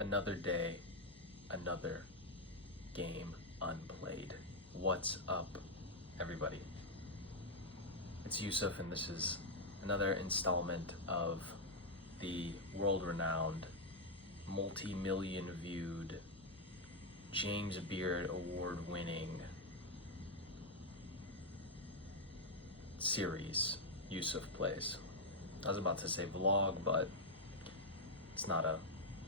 Another day, another game unplayed. What's up, everybody? It's Yusuf, and this is another installment of the world-renowned, multi-million viewed, James Beard award-winning series, YusofPlays. I was about to say vlog, but it's not a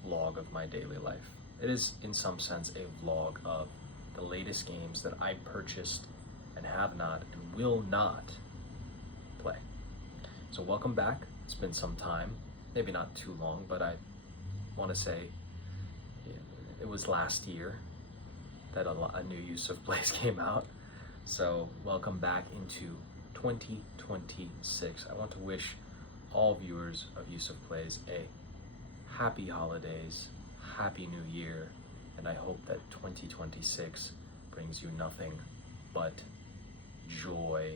vlog of my daily life. It is, in some sense, a vlog of the latest games that I purchased and have not and will not play. So welcome back. It's been some time, maybe not too long, but I want to say it was last year that a new YusofPlays came out. So welcome back into 2026. I want to wish all viewers of YusofPlays a happy holidays, happy new year, and I hope that 2026 brings you nothing but joy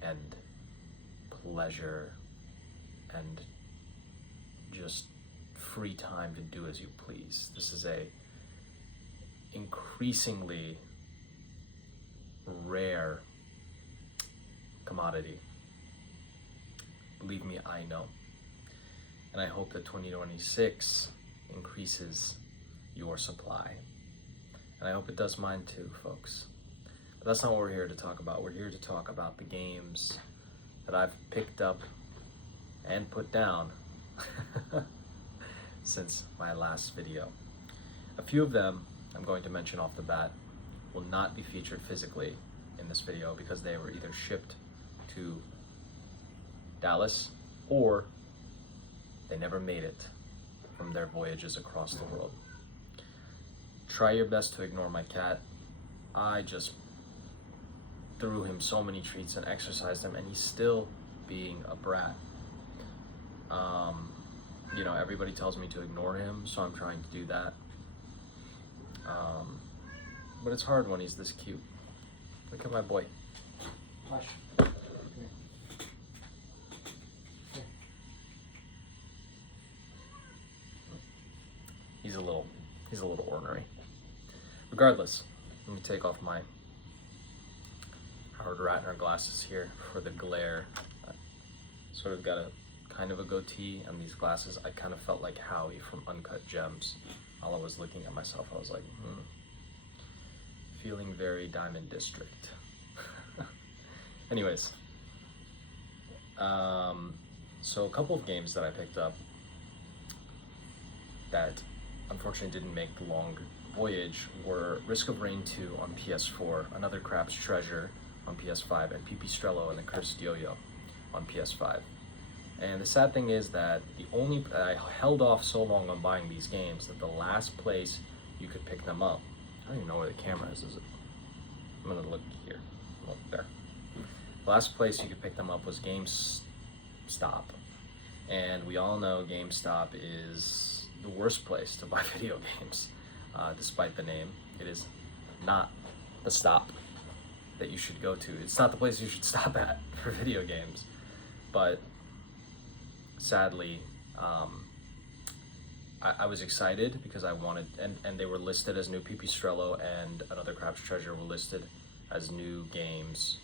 and pleasure and just free time to do as you please. This is a increasingly rare commodity. Believe me, I know. And I hope that 2026 increases your supply. And I hope it does mine too, folks. But that's not what we're here to talk about. We're here to talk about the games that I've picked up and put down since my last video. A few of them, I'm going to mention off the bat, will not be featured physically in this video because they were either shipped to Dallas or they never made it from their voyages across the world. Try your best to ignore my cat. I just threw him so many treats and exercised him, and he's still being a brat. You know, everybody tells me to ignore him, so I'm trying to do that. But it's hard when he's this cute. Look at my boy. Hush. He's a little ornery. Regardless, let me take off my Howard Ratner glasses here for the glare. I sort of got a kind of a goatee, and these glasses, I kind of felt like Howie from Uncut Gems. While I was looking at myself, I was like, feeling very Diamond District. Anyways, so a couple of games that I picked up that unfortunately didn't make the long voyage were Risk of Rain 2 on PS4, Another Crab's Treasure on PS5, and Pipistrello and the Cursed Yo-Yo on PS5. And the sad thing is that I held off so long on buying these games that the last place you could pick them up, I don't even know where the camera is it? I'm gonna look here, look there. The last place you could pick them up was GameStop. And we all know GameStop is the worst place to buy video games, despite the name. It is not the stop that you should go to. It's not the place you should stop at for video games. But sadly, I was excited because I wanted, and they were listed as new. Pipistrello and Another Crab's Treasure were listed as new games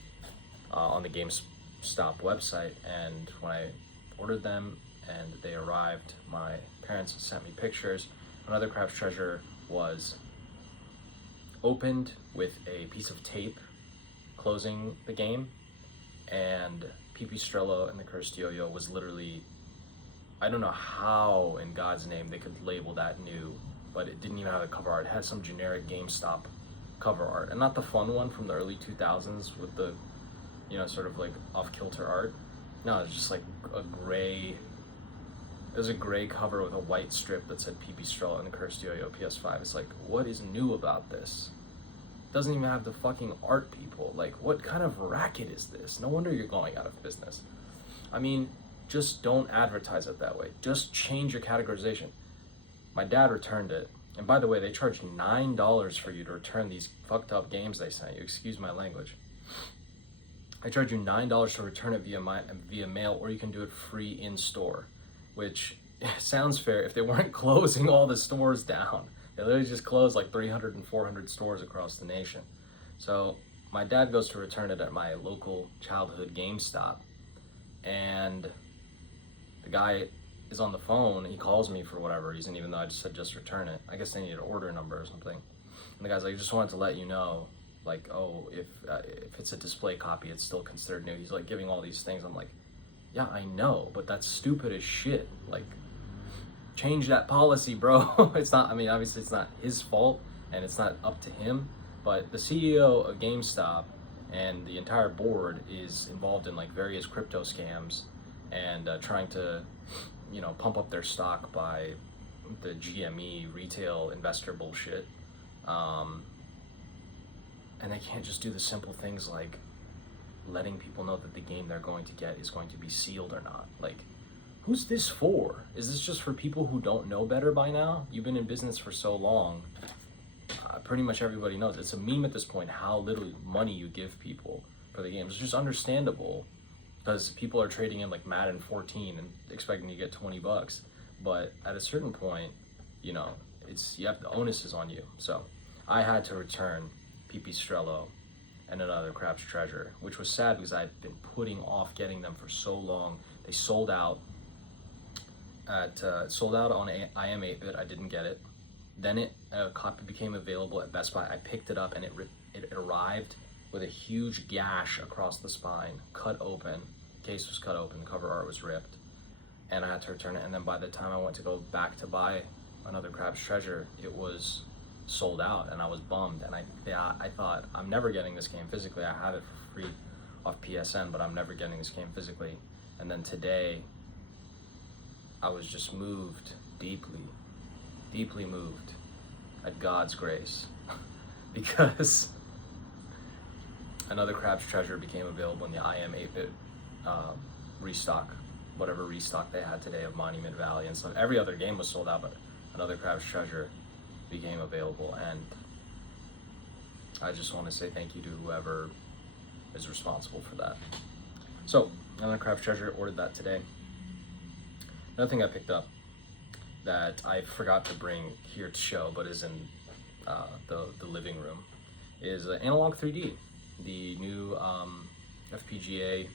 on the GameStop website, and when I ordered them and they arrived, my parents sent me pictures. Another Crab's Treasure was opened with a piece of tape closing the game, and Pipistrello and the Cursed Yo-Yo was literally, I don't know how in God's name they could label that new, but it didn't even have a cover art. It had some generic GameStop cover art, and not the fun one from the early 2000s with the, you know, sort of like off-kilter art. No, it's just like a gray, there's a gray cover with a white strip that said Pipistrello and the Cursed Yo-Yo PS5. It's like, what is new about this? It doesn't even have the fucking art, people. Like, what kind of racket is this? No wonder you're going out of business. I mean, just don't advertise it that way. Just change your categorization. My dad returned it. And by the way, they charge $9 for you to return these fucked up games they sent you. Excuse my language. I charge you $9 to return it via mail, or you can do it free in store, which sounds fair if they weren't closing all the stores down. They literally just closed like 300 and 400 stores across the nation. So my dad goes to return it at my local childhood GameStop, and the guy is on the phone. He calls me for whatever reason, even though I just said just return it. I guess they need an order number or something. And the guy's like, just wanted to let you know, like, oh, if it's a display copy, it's still considered new. He's like giving all these things. I'm like, yeah, I know, but that's stupid as shit. Like, change that policy, bro. It's not, I mean, obviously it's not his fault and it's not up to him, but the CEO of GameStop and the entire board is involved in like various crypto scams and trying to, you know, pump up their stock by the GME retail investor bullshit. And they can't just do the simple things like letting people know that the game they're going to get is going to be sealed or not. Like, who's this for? Is this just for people who don't know better by now? You've been in business for so long. Pretty much everybody knows. It's a meme at this point how little money you give people for the games. It's just understandable because people are trading in like Madden 14 and expecting to get 20 bucks. But at a certain point, you know, the onus is on you. So I had to return Pipistrello and another Crab's Treasure, which was sad because I'd been putting off getting them for so long. They sold out on IM 8-bit. I didn't get it. Then a copy became available at Best Buy. I picked it up and it arrived with a huge gash across the spine, cut open. The case was cut open, the cover art was ripped, and I had to return it. And then by the time I went to go back to buy another Crab's Treasure, it was sold out, and I was bummed. And I thought, I'm never getting this game physically. I have it for free off PSN, but I'm never getting this game physically. And then today, I was just moved, deeply moved at God's grace because another Crab's Treasure became available in the IM 8-bit restock, whatever restock they had today of Monument Valley and stuff. Every other game was sold out, but another Crab's Treasure became available, and I just want to say thank you to whoever is responsible for that. So, another Crab's Treasure, ordered that today. Another thing I picked up that I forgot to bring here to show, but is in the living room, is Analog 3D, the new FPGA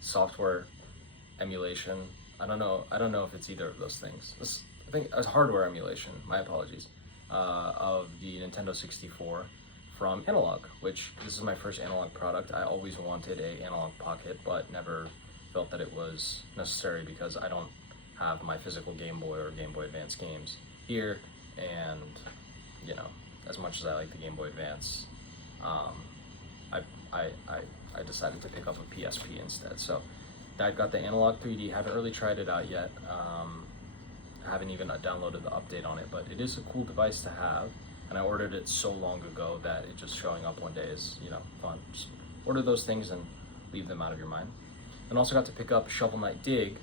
software emulation. I don't know if it's either of those things. I think it's hardware emulation. My apologies. Of the Nintendo 64 from Analog, which this is my first Analog product. I always wanted a Analog Pocket, but never felt that it was necessary because I don't have my physical Game Boy or Game Boy Advance games here, and you know, as much as I like the Game Boy Advance, I decided to pick up a PSP instead. So I got the Analog 3D. Haven't really tried it out yet. I haven't even downloaded the update on it, but it is a cool device to have, and I ordered it so long ago that it just showing up one day is, you know, fun. Just order those things and leave them out of your mind. And also got to pick up Shovel Knight Dig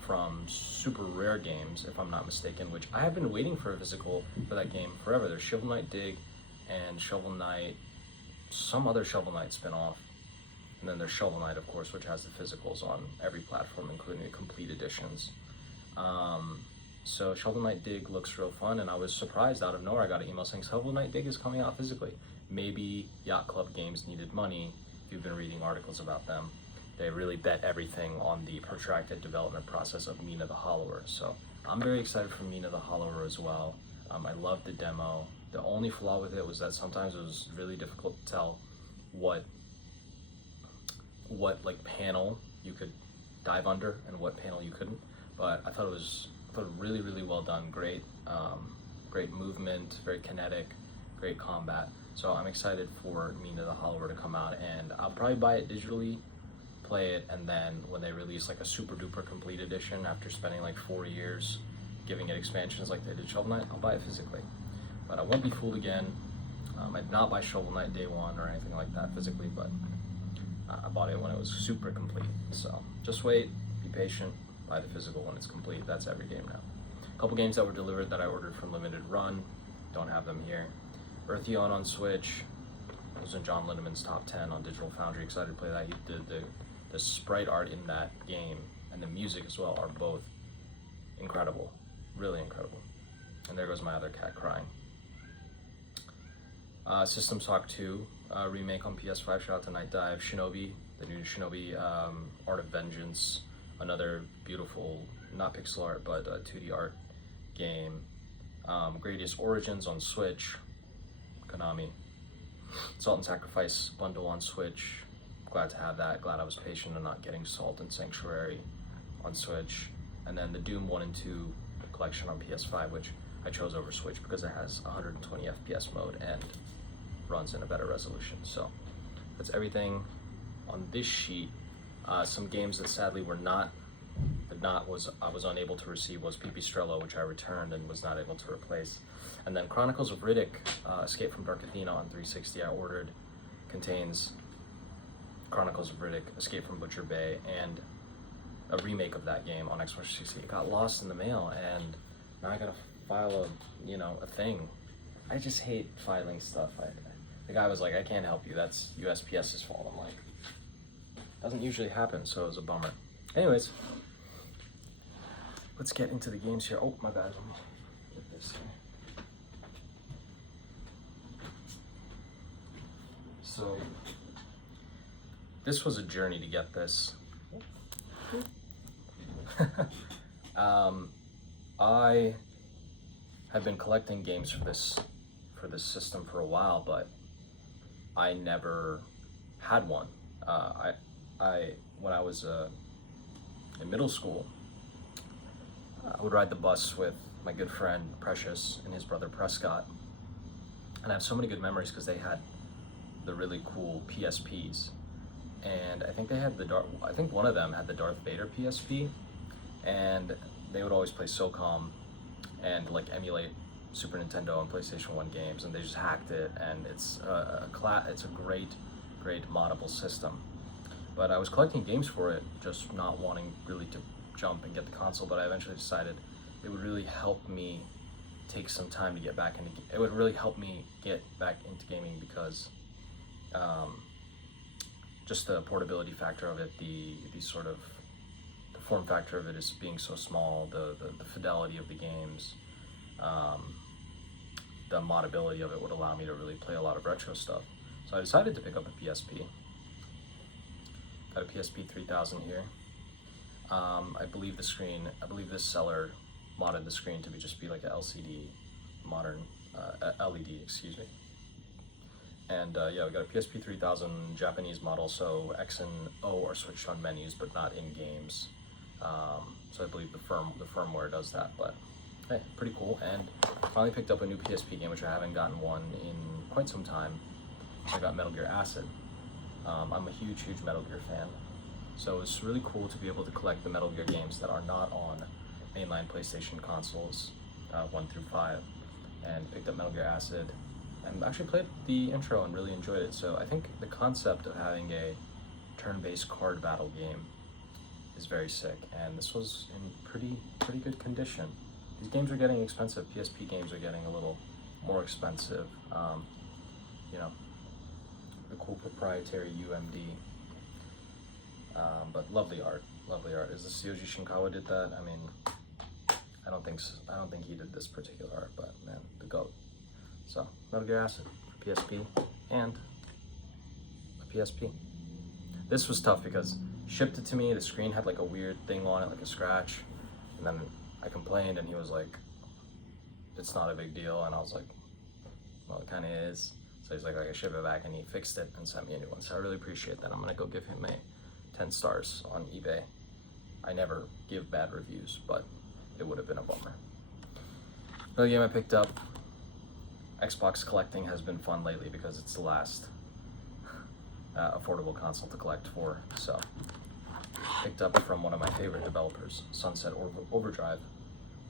from Super Rare Games, if I'm not mistaken, which I have been waiting for a physical for that game forever. There's Shovel Knight Dig and Shovel Knight, some other Shovel Knight spin-off, and then there's Shovel Knight, of course, which has the physicals on every platform, including the complete editions. So Shovel Knight Dig looks real fun, and I was surprised out of nowhere. I got an email saying Shovel Knight Dig is coming out physically. Maybe Yacht Club Games needed money. If you've been reading articles about them, they really bet everything on the protracted development process of Mina the Hollower. So I'm very excited for Mina the Hollower as well. I loved the demo. The only flaw with it was that sometimes it was really difficult to tell what like panel you could dive under and what panel you couldn't. But I thought it was really well done. Great movement, very kinetic, great combat. So I'm excited for Mina the Hollower to come out, and I'll probably buy it digitally, play it, and then when they release like a super duper complete edition after spending like 4 years giving it expansions like they did Shovel Knight, I'll buy it physically. But I won't be fooled again. I did not buy Shovel Knight day one or anything like that physically, but I bought it when it was super complete. So just wait, be patient, buy the physical when it's complete. That's every game now. A couple games that were delivered that I ordered from Limited Run, don't have them here. Earthyon on Switch, it was in John Lindeman's top 10 on Digital Foundry. Excited to play that. He did the sprite art in that game and the music as well are both incredible, really incredible. And there goes my other cat crying. System Shock 2 remake on PS5. Shout out to Night Dive. Shinobi, the new Shinobi Art of Vengeance, another beautiful, not pixel art, but 2D art game. Gradius Origins on Switch, Konami. Salt and Sacrifice bundle on Switch. Glad to have that. Glad I was patient and not getting Salt and Sanctuary on Switch. And then the Doom 1 and 2 collection on PS5, which I chose over Switch because it has 120 FPS mode and runs in a better resolution. So that's everything on this sheet. Some games that sadly were I was unable to receive was Pipistrello, which I returned and was not able to replace. And then Chronicles of Riddick, Escape from Dark Athena on 360 I ordered, contains Chronicles of Riddick, Escape from Butcher Bay, and a remake of that game on Xbox 360. It got lost in the mail, and now I gotta file a thing. I just hate filing stuff. The guy was like, I can't help you, that's USPS's fault. I'm like, doesn't usually happen, so it was a bummer. Anyways, let's get into the games here. Oh, my bad. Let me get this here. So, this was a journey to get this. I have been collecting games for this system for a while, but I never had one. When I was in middle school, I would ride the bus with my good friend Precious and his brother Prescott, and I have so many good memories because they had the really cool PSPs, and I think one of them had the Darth Vader PSP, and they would always play SOCOM and like emulate Super Nintendo and PlayStation 1 games, and they just hacked it, and it's a great moddable system. But I was collecting games for it, just not wanting really to jump and get the console, but I eventually decided it would really help me take some time to get back into it would really help me get back into gaming because just the portability factor of it, the sort of the form factor of it is being so small, the fidelity of the games, the modability of it would allow me to really play a lot of retro stuff. So I decided to pick up a PSP. Got a PSP 3000 here. I believe this seller modded the screen to just be like a LCD, modern LED, excuse me. And yeah, we got a PSP 3000 Japanese model, so X and O are switched on menus, but not in games. So I believe the firmware does that, but hey, pretty cool. And finally picked up a new PSP game, which I haven't gotten one in quite some time. I got Metal Gear Acid. I'm a huge Metal Gear fan. So it's really cool to be able to collect the Metal Gear games that are not on mainline PlayStation consoles, 1 through 5, and picked up Metal Gear Acid, and actually played the intro and really enjoyed it. So I think the concept of having a turn-based card battle game is very sick, and this was in pretty good condition. These games are getting expensive. PSP games are getting a little more expensive. You know, the cool proprietary UMD. But lovely art. Is this Yoji Shinkawa did that? I mean, I don't think he did this particular art, but man, the GOAT. So, Metal Gear Acid for PSP and a PSP. This was tough because he shipped it to me, the screen had like a weird thing on it, like a scratch, and then I complained and he was like, it's not a big deal, and I was like, well, it kind of is. So he's like, I can ship it back, and he fixed it and sent me a new one. So I really appreciate that. I'm gonna go give him a 10 stars on eBay. I never give bad reviews, but it would have been a bummer. Another game I picked up, Xbox collecting has been fun lately because it's the last affordable console to collect for. So picked up from one of my favorite developers, Sunset Overdrive.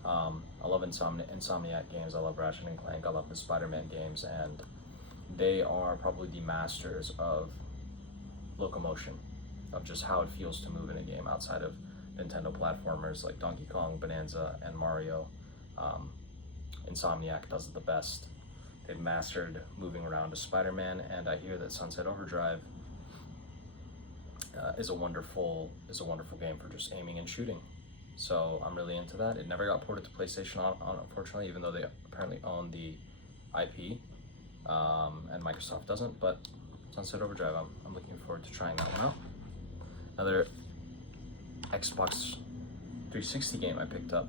I love Insomniac games, I love Ratchet and Clank, I love the Spider-Man games, and they are probably the masters of locomotion, of just how it feels to move in a game outside of Nintendo platformers like Donkey Kong, Bonanza, and Mario. Insomniac does it the best. They've mastered moving around as Spider-Man, and I hear that Sunset Overdrive is a wonderful game for just aiming and shooting. so I'm really into that. It never got ported to PlayStation, unfortunately, even though they apparently own the IP, and Microsoft doesn't. But Sunset Overdrive, I'm looking forward to trying that one out. Another Xbox 360 game I picked up,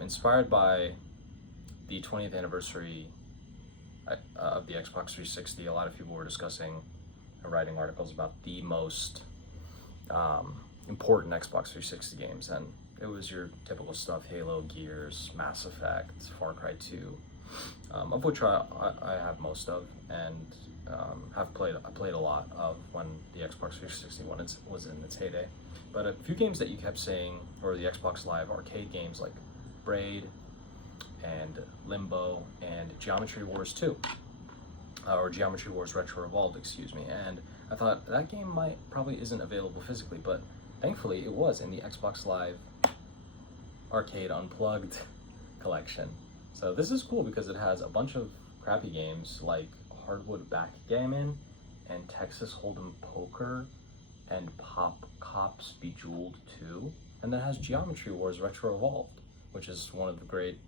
inspired by the 20th anniversary of the Xbox 360. A lot of people were discussing and writing articles about the most important Xbox 360 games, and it was your typical stuff: Halo, Gears, Mass Effect, Far Cry 2, of which I have most of, and I played a lot of when the Xbox 360 was in its heyday. But a few games that you kept saying, or the Xbox Live arcade games like Braid and Limbo and Geometry Wars 2, or Geometry Wars Retro Revolved, excuse me. And I thought that game probably isn't available physically, but thankfully it was in the Xbox Live Arcade Unplugged collection. So this is cool because it has a bunch of crappy games like Hardwood Backgammon and Texas Hold'em Poker and Pop Cops Bejeweled 2, and then has Geometry Wars Retro Evolved, which is one of the great,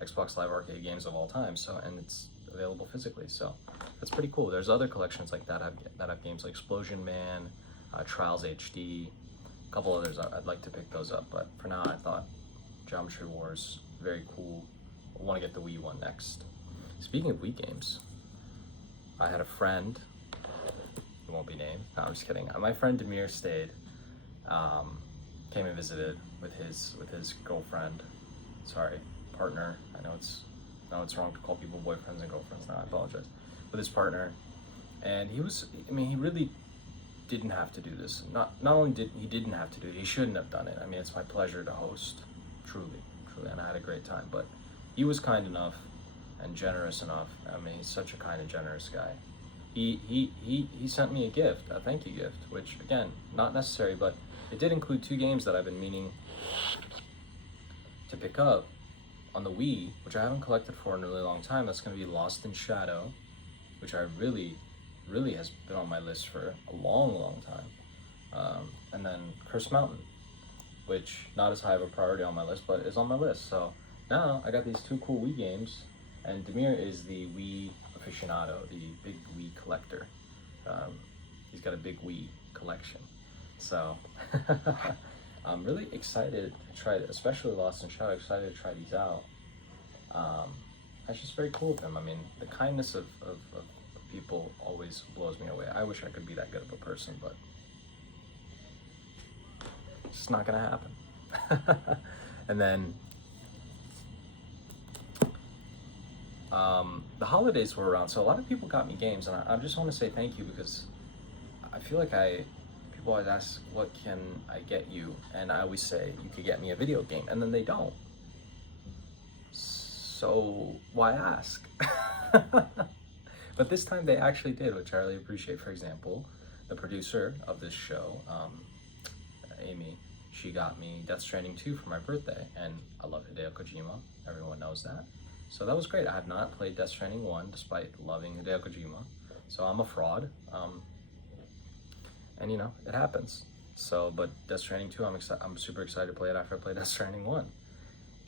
Xbox Live Arcade games of all time. So, and it's available physically, so that's pretty cool. There's other collections like that have games like Explosion Man, Trials HD, a couple others. I'd like to pick those up, but for now I thought Geometry Wars, very cool. I want to get the Wii one next. Speaking of Wii games, I had a friend, who won't be named, no, I'm just kidding. My friend Demir stayed, came and visited with his girlfriend, partner. I know it's wrong to call people boyfriends and girlfriends now, I apologize. With his partner, and he really didn't have to do this. Not only didn't have to do it, he shouldn't have done it. I mean, it's my pleasure to host, truly, and I had a great time. But he was kind enough and generous enough. I mean, he's such a kind and generous guy. He sent me a gift, a thank you gift, which again, not necessary, but it did include 2 games that I've been meaning to pick up on the Wii, which I haven't collected for in a really long time. That's going to be Lost in Shadow, which I really has been on my list for a long time. And then Cursed Mountain, which not as high of a priority on my list, but is on my list. So now I got these 2 cool Wii games, and Demir is the Wii aficionado, the big Wii collector. He's got a big Wii collection. So I'm really excited to try it, especially Lost in Shadow. Excited to try these out. That's just very cool of him. I mean, the kindness of people always blows me away. I wish I could be that good of a person, but it's just not gonna happen. And then the holidays were around, so a lot of people got me games, and I just want to say thank you, because I feel like people always ask, what can I get you? And I always say, you could get me a video game, and then they don't. So why ask? But this time they actually did, which I really appreciate. For example, the producer of this show, Amy, she got me Death Stranding 2 for my birthday, and I love Hideo Kojima. Everyone knows that. So that was great. I have not played Death Stranding 1 despite loving Hideo Kojima. So I'm a fraud. And it happens. So, but Death Stranding 2, I'm super excited to play it after I play Death Stranding 1.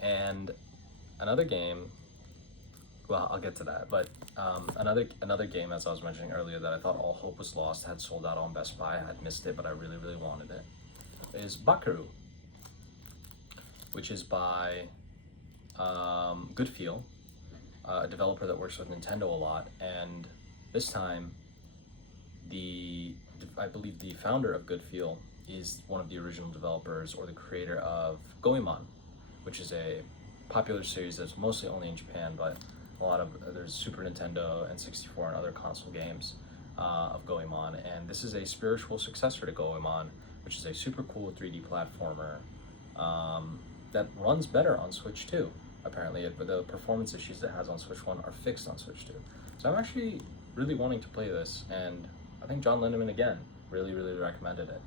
And another game, well, I'll get to that, but another game, as I was mentioning earlier, that I thought all hope was lost, had sold out on Best Buy. I had missed it, but I really wanted it, is Bakaru, which is by Good Feel, a developer that works with Nintendo a lot. And this time, I believe the founder of Good Feel is one of the original developers or the creator of Goemon, which is a popular series that's mostly only in Japan, but there's Super Nintendo and 64 and other console games of Goemon. And this is a spiritual successor to Goemon, which is a super cool 3D platformer that runs better on Switch 2. Apparently, but the performance issues it has on Switch 1 are fixed on Switch 2. So I'm actually really wanting to play this, and I think John Lindemann, again, really recommended it.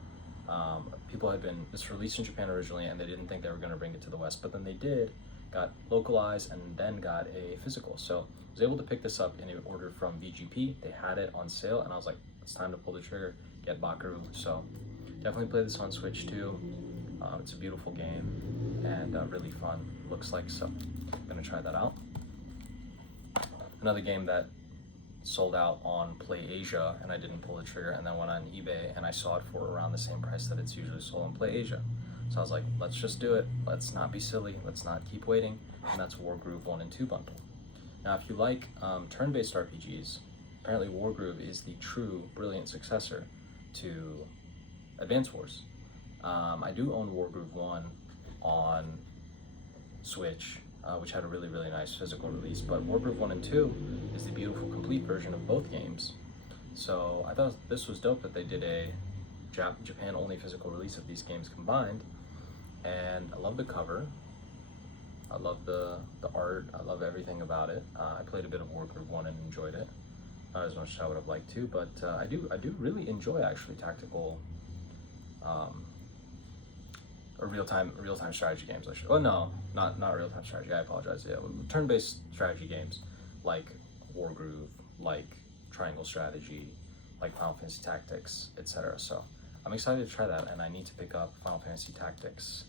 This released in Japan originally, and they didn't think they were going to bring it to the West, but then they did, got localized, and then got a physical. So I was able to pick this up in an order from VGP. They had it on sale, and I was like, it's time to pull the trigger, get Bakaru. So definitely play this on Switch 2. It's a beautiful game and really fun, looks like, so I'm gonna try that out. Another game that sold out on Play Asia and I didn't pull the trigger, and then went on eBay and I saw it for around the same price that it's usually sold on Play Asia. So I was like, let's just do it. Let's not be silly. Let's not keep waiting. And that's Wargroove 1 and 2 bundle. Now, if you like turn-based RPGs, apparently Wargroove is the true brilliant successor to Advance Wars. I do own Wargroove 1 on Switch, which had a really, really nice physical release, but Wargroove 1 and 2 is the beautiful complete version of both games. So I thought this was dope that they did a Japan-only physical release of these games combined, and I love the cover. I love the art. I love everything about it. I played a bit of Wargroove 1 and enjoyed it. Not as much as I would have liked to, but I do really enjoy actually tactical or real-time strategy games. Oh no, not real-time strategy. I apologize. Yeah, turn-based strategy games like Wargroove, like Triangle Strategy, like Final Fantasy Tactics, etc. So I'm excited to try that, and I need to pick up Final Fantasy Tactics,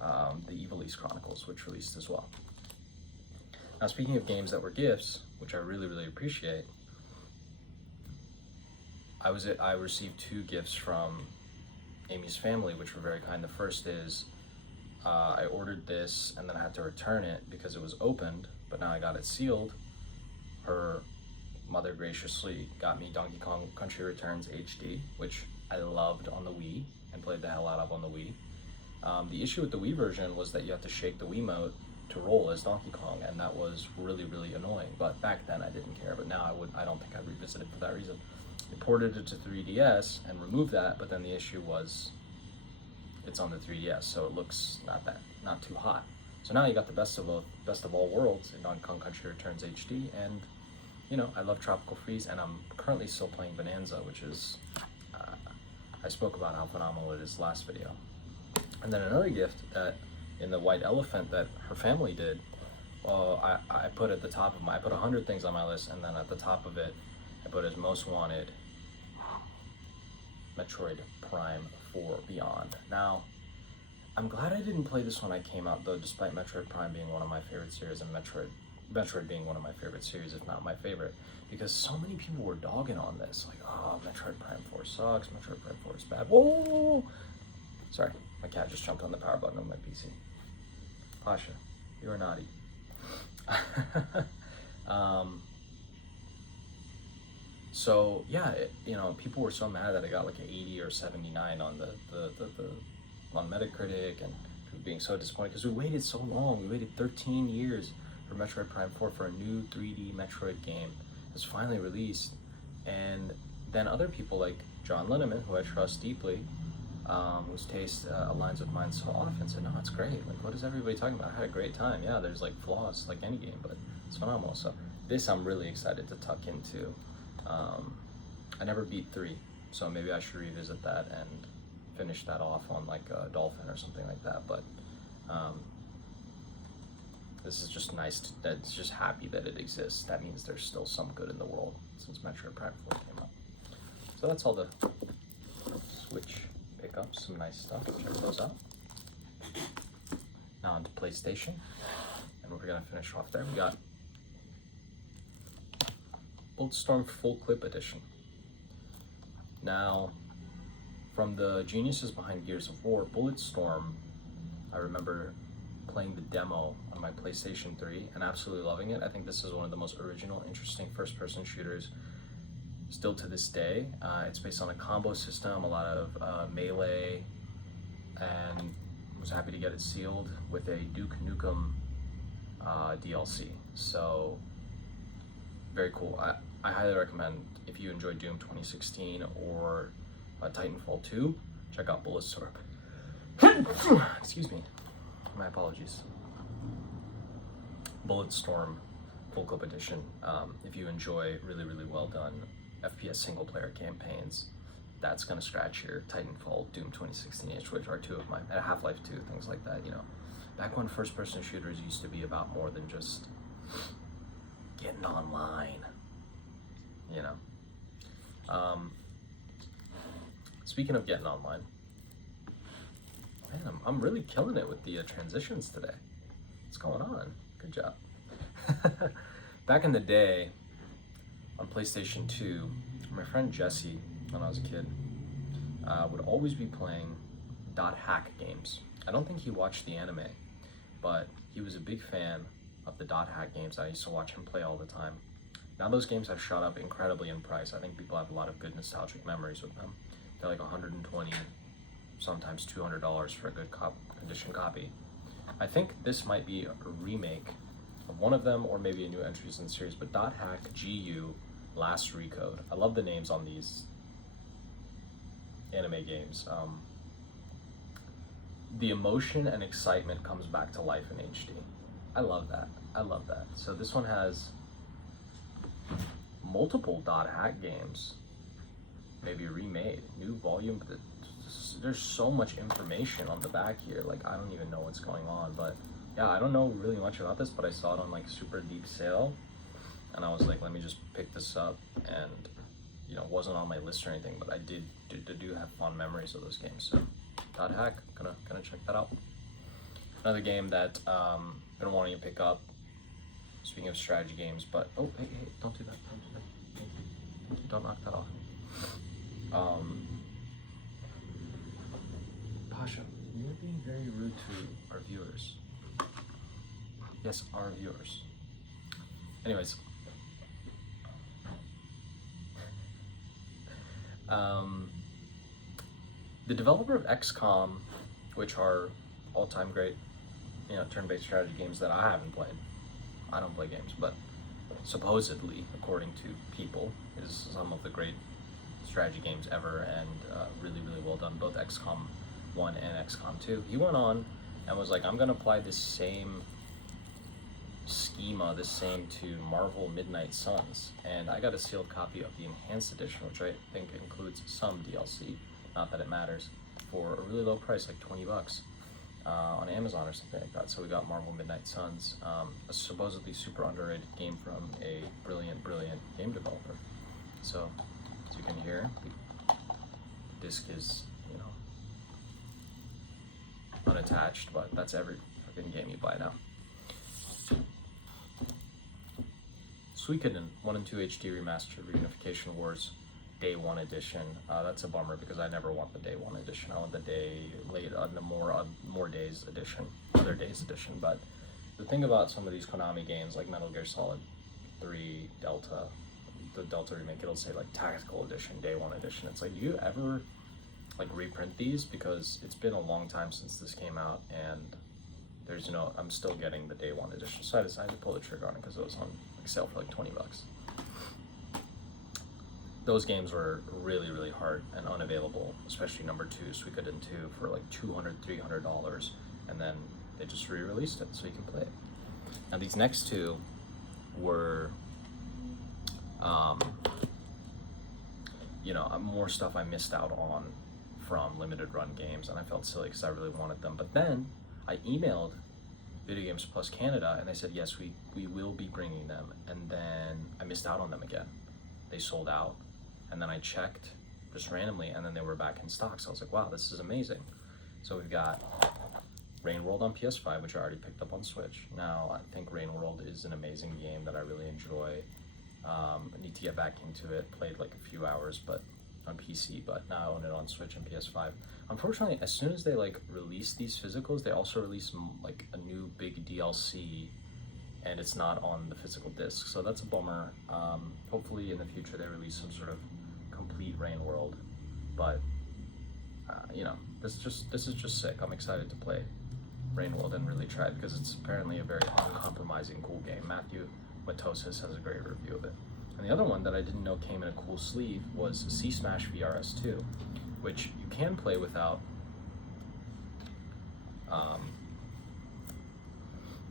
the Evil East Chronicles, which released as well. Now, speaking of games that were gifts, which I really, really appreciate, I received 2 gifts from Amy's family, which were very kind. The first is I ordered this and then I had to return it because it was opened, but now I got it sealed. Her mother graciously got me Donkey Kong Country Returns HD, which I loved on the Wii and played the hell out of on the Wii. The issue with the Wii version was that you have to shake the Wiimote to roll as Donkey Kong, and that was really, really annoying. But back then I didn't care, but now I don't think I'd revisit it for that reason. I ported it to 3DS and removed that, but then the issue was it's on the 3DS, so it looks not too hot. So now you got the best of all worlds in Donkey Kong Country Returns HD, and you know, I love Tropical Freeze, and I'm currently still playing Bonanza, which is I spoke about how phenomenal it is last video. And then another gift that in the White Elephant that her family did, well, I put at the top of I put 100 things on my list, and then at the top of it I put as most wanted Metroid Prime 4 Beyond. Now, I'm glad I didn't play this when I came out, though, despite Metroid Prime being one of my favorite series and Metroid being one of my favorite series, if not my favorite, because so many people were dogging on this, like, oh, Metroid Prime 4 sucks, Metroid Prime 4 is bad. Whoa! Sorry, my cat just jumped on the power button on my PC. Pasha, you are naughty. So yeah, you know, people were so mad that I got like an 80 or 79 on on Metacritic, and people being so disappointed because we waited so long. We waited 13 years for Metroid Prime 4 for a new 3D Metroid game. It was finally released, and then other people like John Linneman, who I trust deeply, whose taste aligns with mine so often, said, no, it's great. Like, what is everybody talking about? I had a great time. Yeah, there's like flaws like any game, but it's phenomenal. So this I'm really excited to tuck into. I never beat 3, so maybe I should revisit that and finish that off on like a Dolphin or something like that. But this is just nice. That's just happy that it exists. That means there's still some good in the world since Metroid Prime 4 came out. So that's all the Switch pickups. Some nice stuff. Check those out. Now onto PlayStation, and we're gonna finish off there. We got Bulletstorm Full Clip Edition. Now, from the geniuses behind Gears of War, Bulletstorm, I remember playing the demo on my PlayStation 3 and absolutely loving it. I think this is one of the most original, interesting first-person shooters still to this day. It's based on a combo system, a lot of melee, and was happy to get it sealed with a Duke Nukem DLC. So, very cool. I highly recommend, if you enjoyed Doom 2016 or Titanfall 2, check out Bulletstorm. Excuse me, my apologies. Bulletstorm Full Clip Edition. If you enjoy really, really well done FPS single player campaigns, that's gonna scratch your Titanfall, Doom 2016 itch, which are two of my, Half-Life 2, things like that, you know. Back when first person shooters used to be about more than just getting online, you know. Speaking of getting online, Man, I'm really killing it with the transitions today. What's going on? Good job. Back in the day, on PlayStation 2, my friend Jesse, when I was a kid, would always be playing .hack games. I don't think he watched the anime, but he was a big fan of the .hack games. I used to watch him play all the time. Now those games have shot up incredibly in price. I think people have a lot of good nostalgic memories with them. They're like 120, sometimes $200 for a good condition copy. I think this might be a remake of one of them, or maybe a new entries in the series, but .hack GU Last Recode. I love the names on these anime games. The emotion and excitement comes back to life in HD. I love that. I love that. So this one has multiple .hack games, maybe remade, new volume. There's so much information on the back here. Like, I don't even know what's going on, but yeah, I don't know really much about this, but I saw it on like super deep sale, and I was like, let me just pick this up. And you know, it wasn't on my list or anything, but I do have fond memories of those games. So .hack, gonna check that out. Another game that been wanting to pick up, speaking of strategy games, but oh, hey, don't do that, don't knock that off. Pasha, you're being very rude to our viewers. Yes, our viewers. Anyways, the developer of XCOM, which are all-time great, you know, turn-based strategy games that I haven't played. I don't play games, but supposedly, according to people, is some of the great strategy games ever, and really, really well done. Both XCOM 1 and XCOM 2. He went on and was like, I'm gonna apply this same schema, the same to Marvel Midnight Suns, and I got a sealed copy of the Enhanced Edition, which I think includes some DLC, not that it matters, for a really low price, like 20 bucks on Amazon or something like that. So we got Marvel Midnight Suns, a supposedly super underrated game from a brilliant game developer. So as you can hear, the disc is, you know, unattached, but that's every fucking game you buy now. Suikoden 1 and 2 HD Remastered Reunification Wars Day 1 Edition. That's a bummer because I never want the Day 1 Edition. I want the the more days edition, other days edition. But the thing about some of these Konami games, like Metal Gear Solid 3 Delta, the Delta remake, it'll say like Tactical Edition, Day 1 Edition. It's like, do you ever like reprint these? Because it's been a long time since this came out, and there's, you know, I'm still getting the Day 1 Edition. So I decided to pull the trigger on it because it was on like sale for like 20 bucks. Those games were really hard and unavailable, especially number 2, Suikoden 2, for like $200-$300, and then they just re-released it so you can play it. Now these next two were, you know, more stuff I missed out on from limited run games, and I felt silly because I really wanted them. But then I emailed Video Games Plus Canada, and they said, yes, we will be bringing them, and then I missed out on them again. They sold out. And then I checked just randomly, and then they were back in stock. So I was like, wow, this is amazing. So we've got Rain World on PS5, which I already picked up on Switch. Now, I think Rain World is an amazing game that I really enjoy. I need to get back into it. Played like a few hours, but on PC, but now I own it on Switch and PS5. Unfortunately, as soon as they like release these physicals, they also release like a new big DLC, and it's not on the physical disc, so that's a bummer. Hopefully in the future they release some sort of complete Rain World, but you know, this is just sick. I'm excited to play Rain World and really try it because it's apparently a very uncompromising cool game. Matthew Matosis has a great review of it. And the other one that I didn't know came in a cool sleeve was Sea Smash VRS 2, which you can play without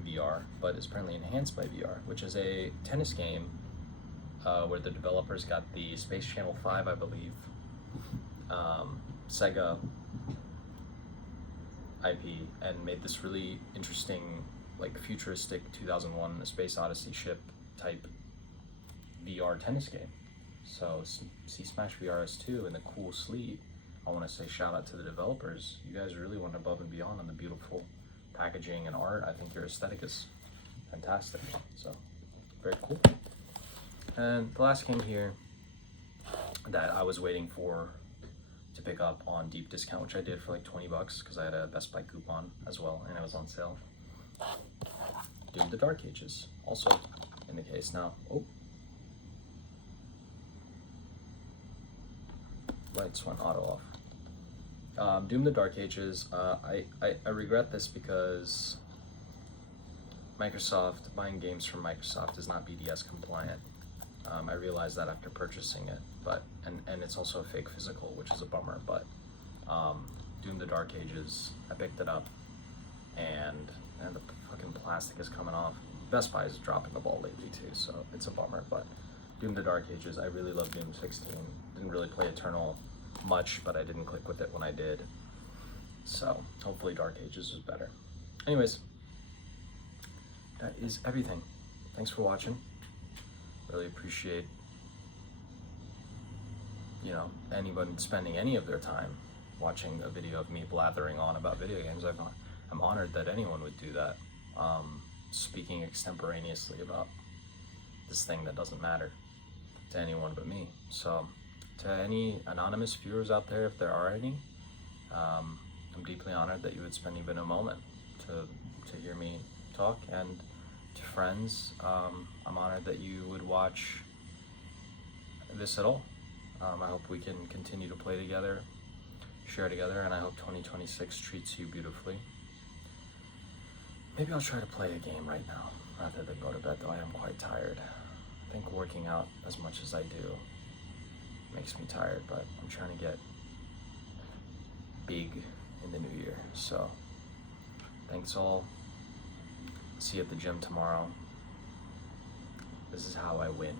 VR, but is apparently enhanced by VR, which is a tennis game where the developers got the Space Channel 5, I believe, Sega IP, and made this really interesting, like futuristic 2001 A Space Odyssey ship type VR tennis game. So Sea Smash VRS 2 in the cool sleeve. I want to say shout out to the developers. You guys really went above and beyond on the beautiful packaging and art. I think your aesthetic is fantastic. So very cool. And the last game here that I was waiting for to pick up on deep discount, which I did for like 20 bucks because I had a Best Buy coupon as well and it was on sale. Doom the Dark Ages, also in the case now. Oh, lights went auto off. Doom the Dark Ages, I regret this because Microsoft, buying games from Microsoft is not BDS compliant. I realized that after purchasing it, but and it's also a fake physical, which is a bummer, but Doom the Dark Ages, I picked it up and the fucking plastic is coming off. Best Buy is dropping the ball lately too, so it's a bummer, but Doom the Dark Ages, I really love Doom 16. Didn't really play Eternal much, but I didn't click with it when I did. So hopefully Dark Ages is better. Anyways, that is everything. Thanks for watching. Really appreciate, you know, anyone spending any of their time watching a video of me blathering on about video games. I'm honored that anyone would do that. Speaking extemporaneously about this thing that doesn't matter to anyone but me. So to any anonymous viewers out there, if there are any, I'm deeply honored that you would spend even a moment to hear me talk. And to friends, I'm honored that you would watch this at all. I hope we can continue to play together, share together, and I hope 2026 treats you beautifully. Maybe I'll try to play a game right now rather than go to bed, though I am quite tired. I think working out as much as I do makes me tired, but I'm trying to get big in the new year. So thanks all. See you at the gym tomorrow. This is how I win.